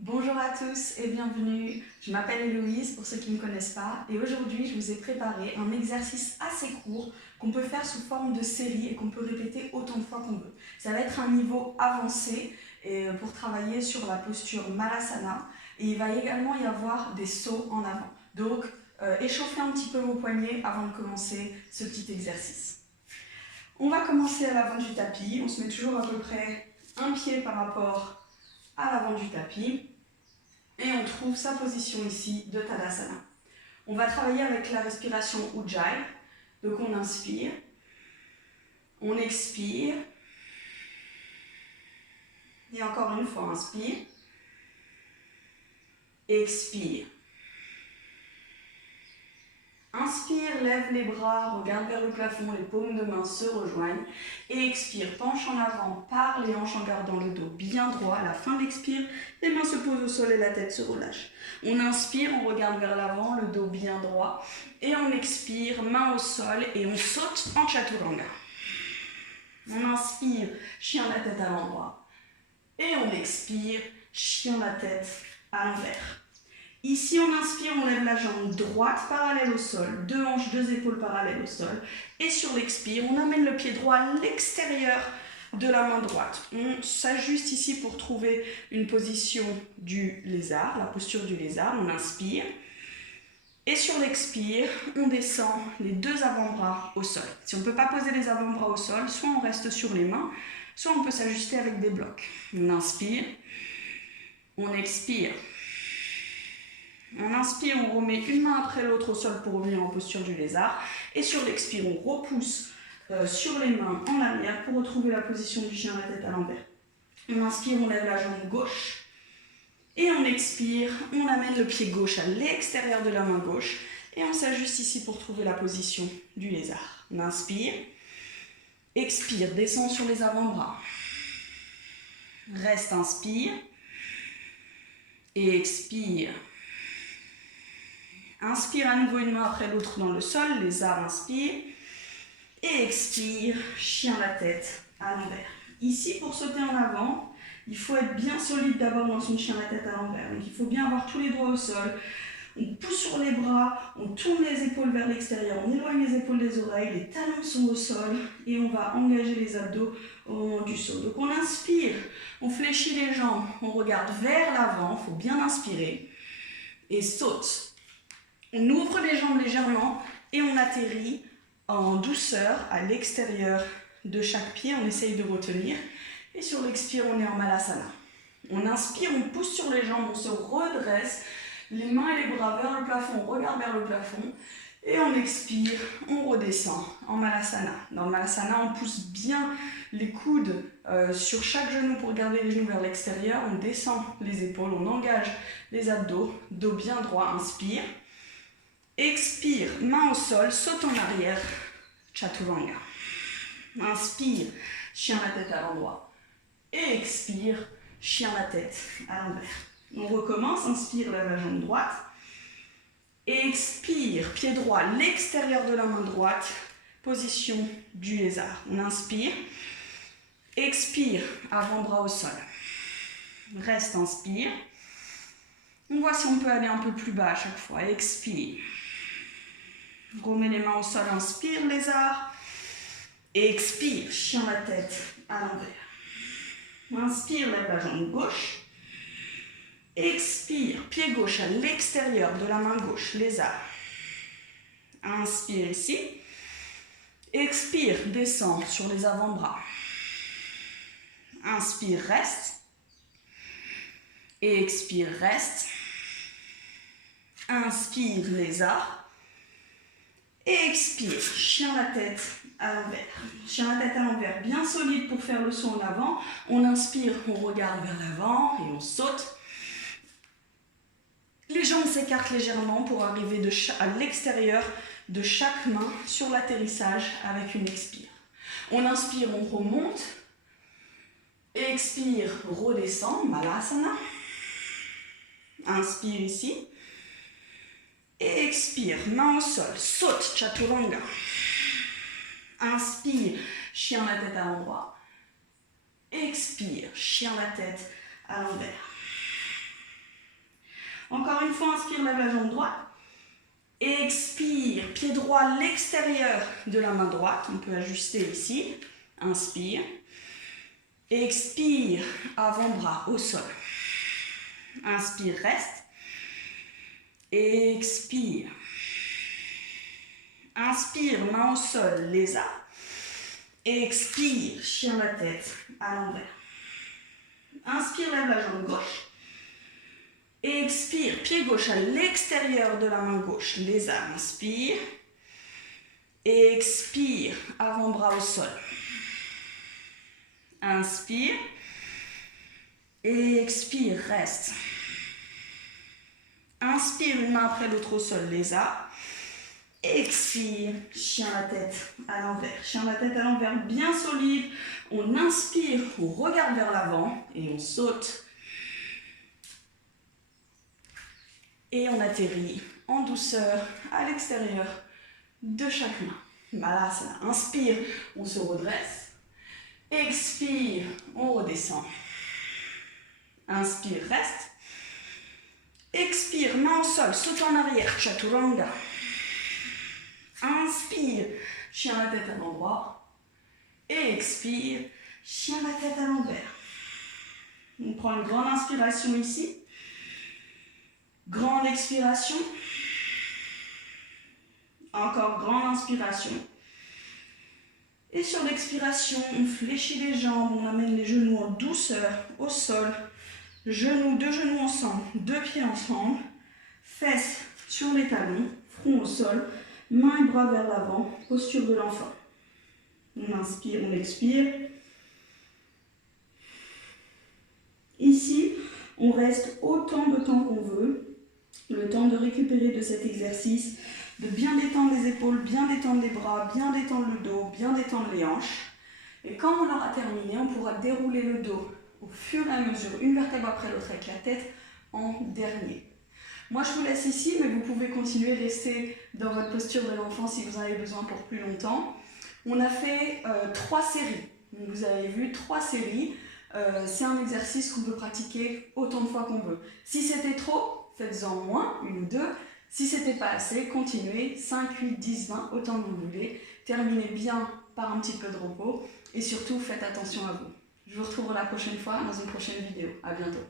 Bonjour à tous et bienvenue, je m'appelle Héloïse pour ceux qui ne me connaissent pas et aujourd'hui je vous ai préparé un exercice assez court qu'on peut faire sous forme de série et qu'on peut répéter autant de fois qu'on veut. Ça va être un niveau avancé et pour travailler sur la posture Malasana et il va également y avoir des sauts en avant. Donc échauffez un petit peu vos poignets avant de commencer ce petit exercice. On va commencer à l'avant du tapis, on se met toujours à peu près un pied par rapport à l'avant du tapis et on trouve sa position ici de Tadasana. On va travailler avec la respiration Ujjayi, donc on inspire, on expire, et encore une fois, inspire, expire. Inspire, lève les bras, regarde vers le plafond, les paumes de main se rejoignent. Et expire, penche en avant, par les hanches en gardant le dos bien droit. À la fin de l'expire, les mains se posent au sol et la tête se relâche. On inspire, on regarde vers l'avant, le dos bien droit. Et on expire, main au sol et on saute en Chaturanga. On inspire, chien la tête à l'endroit. Et on expire, chien la tête à l'envers. Ici, on inspire, on lève la jambe droite parallèle au sol, deux hanches, deux épaules parallèles au sol. Et sur l'expire, on amène le pied droit à l'extérieur de la main droite. On s'ajuste ici pour trouver une position du lézard, la posture du lézard. On inspire. Et sur l'expire, on descend les deux avant-bras au sol. Si on ne peut pas poser les avant-bras au sol, soit on reste sur les mains, soit on peut s'ajuster avec des blocs. On inspire, on expire. On inspire, on remet une main après l'autre au sol pour revenir en posture du lézard. Et sur l'expire, on repousse sur les mains en arrière pour retrouver la position du chien la tête à l'envers. On inspire, on lève la jambe gauche. Et on expire, on amène le pied gauche à l'extérieur de la main gauche. Et on s'ajuste ici pour trouver la position du lézard. On inspire, expire, descend sur les avant-bras. Reste, inspire. Et expire. Inspire à nouveau une main après l'autre dans le sol, lézard, inspire. Et expire, chien la tête à l'envers. Ici, pour sauter en avant, il faut être bien solide d'abord dans une chien la tête à l'envers. Donc il faut bien avoir tous les doigts au sol. On pousse sur les bras, on tourne les épaules vers l'extérieur, on éloigne les épaules des oreilles, les talons sont au sol et on va engager les abdos au moment du saut. Donc on inspire, on fléchit les jambes, on regarde vers l'avant, il faut bien inspirer et saute. On ouvre les jambes légèrement et on atterrit en douceur à l'extérieur de chaque pied. On essaye de retenir. Et sur l'expire, on est en Malasana. On inspire, on pousse sur les jambes, on se redresse. Les mains et les bras vers le plafond, on regarde vers le plafond. Et on expire, on redescend en Malasana. Dans le Malasana, on pousse bien les coudes sur chaque genou pour garder les genoux vers l'extérieur. On descend les épaules, on engage les abdos, dos bien droit, inspire. Expire, main au sol, saute en arrière, Chaturanga. Inspire, chien la tête à l'endroit. Et expire, chien la tête à l'envers. On recommence, inspire, lève la jambe droite. Expire, pied droit, l'extérieur de la main droite, position du lézard. On inspire. Expire, avant-bras au sol. Reste, inspire. On voit si on peut aller un peu plus bas à chaque fois. Expire. Remets les mains au sol, inspire, lézard. Expire, chien la tête à l'envers. Inspire, lève la jambe gauche. Expire, pied gauche à l'extérieur de la main gauche, lézard. Inspire ici. Expire, descend sur les avant-bras. Inspire, reste. Et expire, reste. Inspire, lézard. Et expire, chien la tête à l'envers. Chien la tête à l'envers, bien solide pour faire le saut en avant. On inspire, on regarde vers l'avant et on saute. Les jambes s'écartent légèrement pour arriver à l'extérieur de chaque main sur l'atterrissage avec une expire. On inspire, on remonte. Expire, redescend, Malasana. Inspire ici. Et expire, main au sol, saute, Chaturanga. Inspire, chien la tête à l'endroit. Expire, chien la tête à l'envers. inspire, lève la jambe droite. Expire, pied droit à l'extérieur de la main droite. On peut ajuster ici. Inspire. Expire, avant-bras au sol. Inspire, reste. Expire. Inspire, main au sol, lézard. Expire, chien la tête à l'envers. Inspire, lève la jambe gauche. Expire, pied gauche à l'extérieur de la main gauche, lézard. Inspire. Expire, avant-bras au sol. Inspire. Expire, reste. Inspire, une main après l'autre au sol, lézard. Expire, chien la tête à l'envers. Chien la tête à l'envers, bien solide. On inspire, on regarde vers l'avant et on saute. Et on atterrit en douceur à l'extérieur de chaque main. Malasana. Inspire, on se redresse. Expire, on redescend. Inspire, reste. Expire, main au sol, saute en arrière, chaturanga. Inspire, chien la tête à l'endroit. Expire, chien la tête à l'envers. On prend une grande inspiration ici. Grande expiration. Encore grande inspiration. Et sur l'expiration, on fléchit les jambes, on amène les genoux en douceur au sol. Genoux, deux genoux ensemble, deux pieds ensemble. Fesses sur les talons, front au sol. Mains et bras vers l'avant, posture de l'enfant. On inspire, on expire. Ici, on reste autant de temps qu'on veut. Le temps de récupérer de cet exercice, de bien détendre les épaules, bien détendre les bras, bien détendre le dos, bien détendre les hanches. Et quand on aura terminé, on pourra dérouler le dos au fur et à mesure, une vertèbre après l'autre, avec la tête en dernier. Moi, je vous laisse ici, mais vous pouvez continuer, rester dans votre posture de l'enfant si vous en avez besoin pour plus longtemps. On a fait 3 séries. Donc, vous avez vu 3 séries. C'est un exercice qu'on peut pratiquer autant de fois qu'on veut. Si c'était trop, faites-en moins, 1 ou 2. Si c'était pas assez, continuez 5, 8, 10, 20, autant que vous voulez. Terminez bien par un petit peu de repos et surtout faites attention à vous. Je vous retrouve la prochaine fois dans une prochaine vidéo. À bientôt.